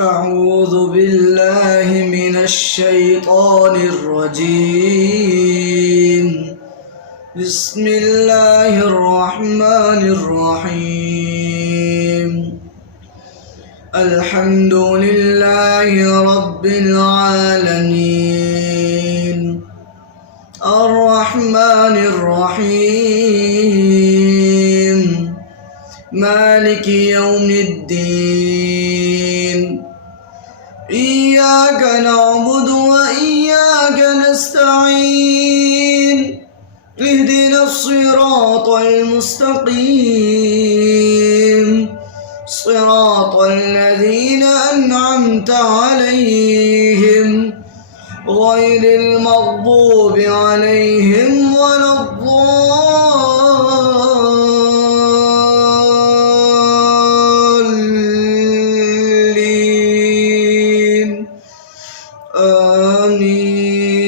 أعوذ بالله من الشيطان الرجيم. بسم الله الرحمن الرحيم. الحمد لله رب العالمين الرحمن الرحيم مالك يوم الدين. إياك نعبد وإياك نستعين. اهدنا الصراط المستقيم صراط الذين أنعمت عليهم غير المغضوب عليهم ولا الضالين. آمين.